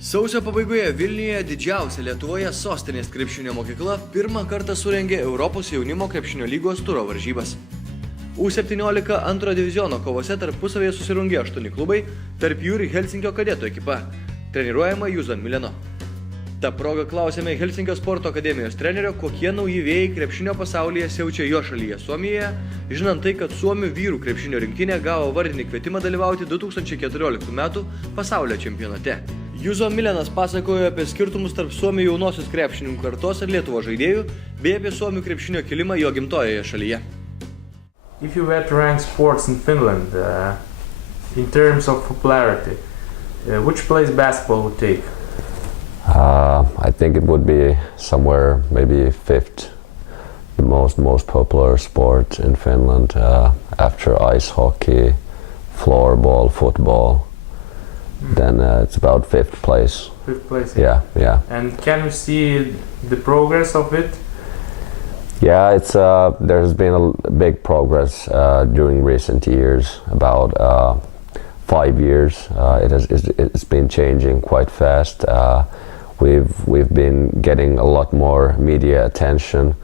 Sausio pabaigoje Vilniuje didžiausia Lietuvoje sostinės krepšinio mokykla pirmą kartą surengė Europos jaunimo krepšinio lygos turo varžybas. U17 antro diviziono kovose tarpusavėje susirungė 8 klubai, tarp jų ir Helsinkio kadetų ekipa, treniruojama Juuso Mileno. Ta proga klausėme Helsinkio sporto akademijos trenerio, kokie nauji vėjai krepšinio pasaulyje siaučia jo šalyje Suomijoje, žinant tai, kad Suomių vyrų krepšinio rinktinė gavo vardinį kvietimą dalyvauti 2014 metų pasaulio čempionate. Juuso Milenas pasakojo apie skirtumus tarp Suomių jaunosios krepšininkų kartos ir Lietuvos žaidėjų, bei apie suomių krepšinio kilimą jo gimtojoje šalyje. If you were to rank sports in Finland, in terms of popularity, which place basketball would take? I think it would be somewhere maybe fifth, the most popular sport in Finland, after ice hockey, floorball, football. Then it's about fifth place. Fifth place. Yeah. And can you see the progress of it? Yeah, it's there has been a big progress during recent years. About 5 years, it's been changing quite fast. We've been getting a lot more media attention,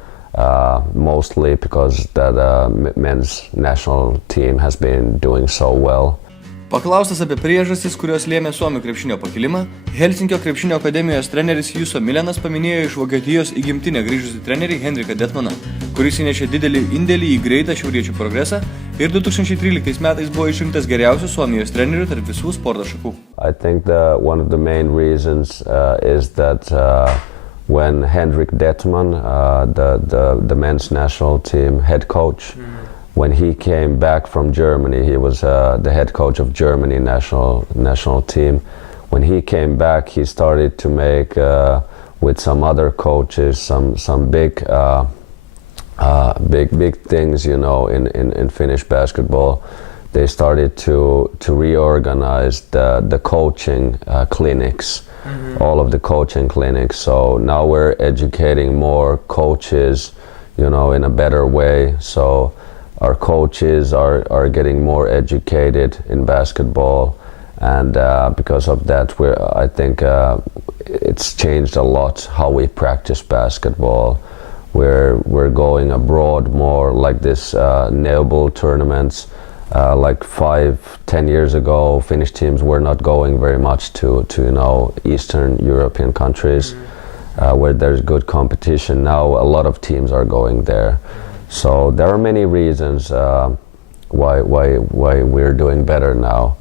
mostly because the men's national team has been doing so well. Paklaustas apie priežastis, kurios lėmė suomių krepšinio pakilimą, Helsinkio krepšinio akademijos treneris Juuso Milenas paminėjo iš Vokietijos į gimtinę grįžusį trenerį Henriką Detmaną, kuris įnešė didelį indėlį į greitą šiauriečių progresą ir 2013 metais buvo išrinktas geriausiu Suomijos treneriu tarp visų sporto šakų. I think one of the main reasons is that when Henrik Detman, the men's national team head coach, when he came back from Germany, he was the head coach of Germany national team. When he came back, he started to make with some other coaches some big things, you know, in Finnish basketball. They started to reorganize the coaching clinics, all of the coaching clinics. So now we're educating more coaches, you know, in a better way. So our coaches are getting more educated in basketball, and because of that, I think it's changed a lot how we practice basketball. We're going abroad more, like this Neobul tournaments. Like 5-10 years ago, Finnish teams were not going very much to you know, Eastern European countries, where there's good competition. Now a lot of teams are going there. So there are many reasons why we're doing better now.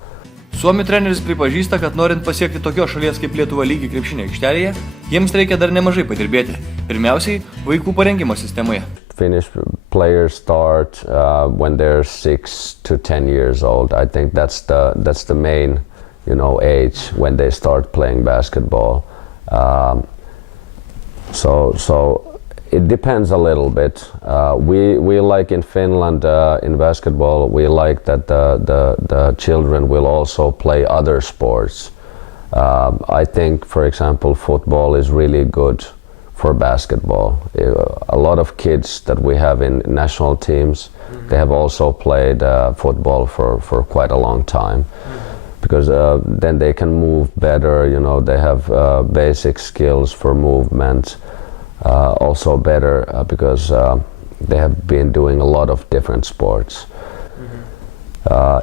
Suomių treneris pripažįsta, kad norint pasiekti tokios šalies kaip Lietuva lygį krepšinio aikštelėje, jiems reikia dar nemažai padirbėti. Pirmiausiai, vaikų parengimo sistemoje. Finnish players start when they're 6 to 10 years old. I think that's the main, you know, age when they start playing basketball. So it depends a little bit. We like in Finland in basketball, we like that the children will also play other sports. I think, for example, football is really good for basketball. A lot of kids that we have in national teams, they have also played football for quite a long time. Because then they can move better, you know, they have basic skills for movement. Also better because they have been doing a lot of different sports.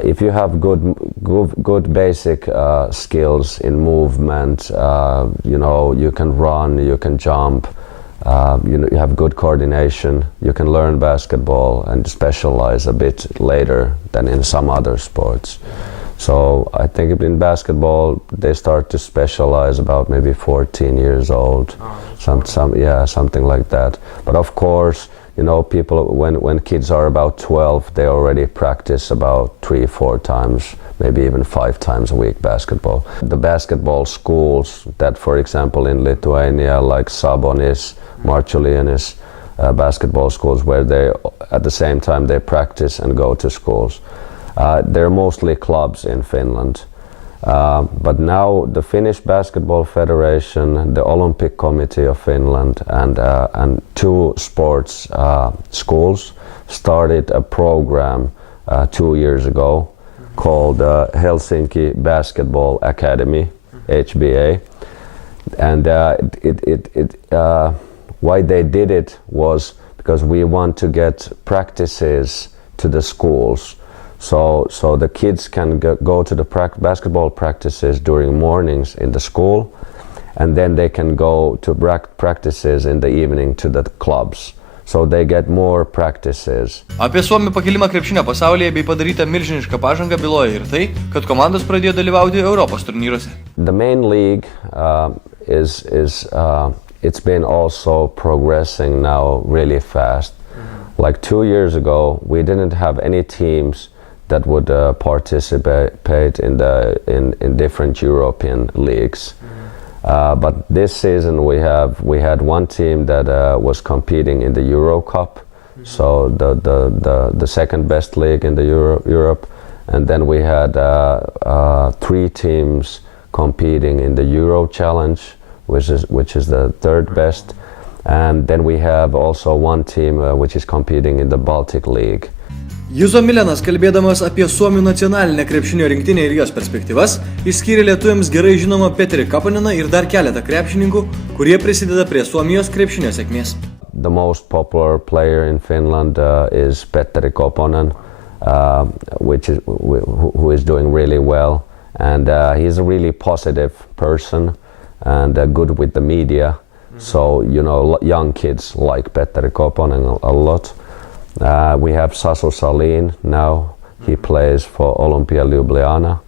If you have good basic skills in movement, you know, you can run, you can jump, you know, you have good coordination, you can learn basketball and specialize a bit later than in some other sports. So I think in basketball they start to specialize about maybe 14 years old, something like that. But of course, you know, people when kids are about 12, they already practice about 3-4 times, maybe even 5 times a week basketball. The basketball schools that, for example, in Lithuania, like Sabonis, Marčiulienis, basketball schools where they at the same time they practice and go to schools. They're mostly clubs in Finland, But now the Finnish Basketball Federation, the Olympic Committee of Finland, and two sports schools started a program 2 years ago called Helsinki Basketball Academy, HBA. And why they did it was because we want to get practices to the schools. So the kids can go to the basketball practices during mornings in the school, and then they can go to practices in the evening to the clubs. So they get more practices. Apie suomių pakilimą krepšinio pasaulyje bei padarytą milžinišką pažangą byloja ir tai, kad komandos pradėjo dalyvauti Europos turnyruose. The main league it's been also progressing now really fast. Like 2 years ago, we didn't have any teams that would participate in different European leagues. But this season we had one team that was competing in the Euro Cup, so the second best league in the Europe, and then we had 3 teams competing in the Euro Challenge, which is the third best, and then we have also one team which is competing in the Baltic League. Juuso Milenas, kalbėdamas apie Suomių nacionalinę krepšinio rinktinę ir jos perspektyvas, išskyrė lietuviams gerai žinomą Peterį Kaponiną ir dar keletą krepšininkų, kurie prisideda prie Suomijos krepšinio sėkmės. The most popular player in Finland is Petteri Koponen, who is doing really well, and he's a really positive person and good with the media. So, you know, young kids like Petteri Koponen a lot. We have Sasu Salin now. He plays for Olympia Ljubljana.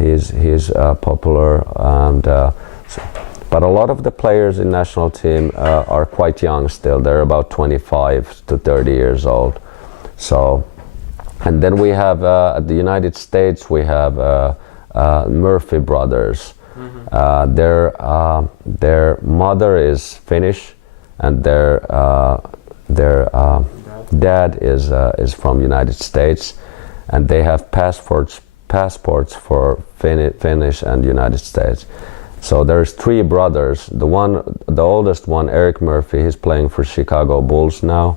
He's popular, and but a lot of the players in national team are quite young still. They're about 25 to 30 years old. So, and then we have at the United States we have Murphy brothers. Their mother is Finnish, and their dad is from United States, and they have passports for Finnish and United States. So there's 3 brothers. The oldest one, Eric Murphy, he's playing for Chicago Bulls now.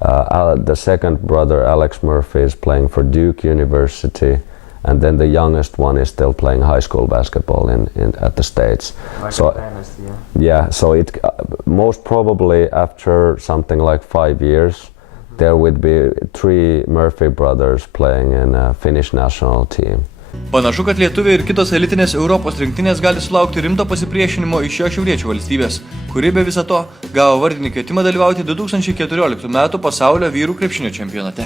The second brother, Alex Murphy, is playing for Duke University, and then the youngest one is still playing high school basketball at the States. Like so dynasty, so it most probably after something like 5 years, there would be 3 Murphy brothers playing in a Finnish national team. Panašu, kad lietuviai ir kitos elitinės Europos rinktinės gali sulaukti rimto pasipriešinimo iš šio šiauriečių valstybės, kuri be viso to gavo vardinį kvietimą dalyvauti 2014 m. pasaulio vyrų krepšinio čempionate.